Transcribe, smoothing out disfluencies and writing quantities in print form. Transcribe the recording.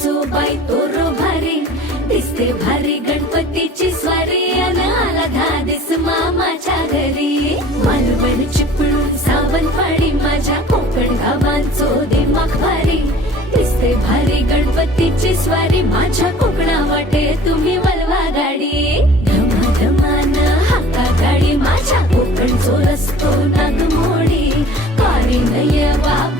गावांचो बाई तोरो भारी दिसते भारी गणपतीची स्वारी अन आला धादिस मामाच्या घरी मालवण चिपळूण सावंतवाडी माझ्या कोकण गावांचो दिमाग भारी दिसते भारी गणपतीची स्वारी माझ्या कोकणा वाटे तुम्ही वलवा गाडी धमाधमान हाका गाडी माझ्या कोकणचो रस्तो नागमोडी कारी नय वा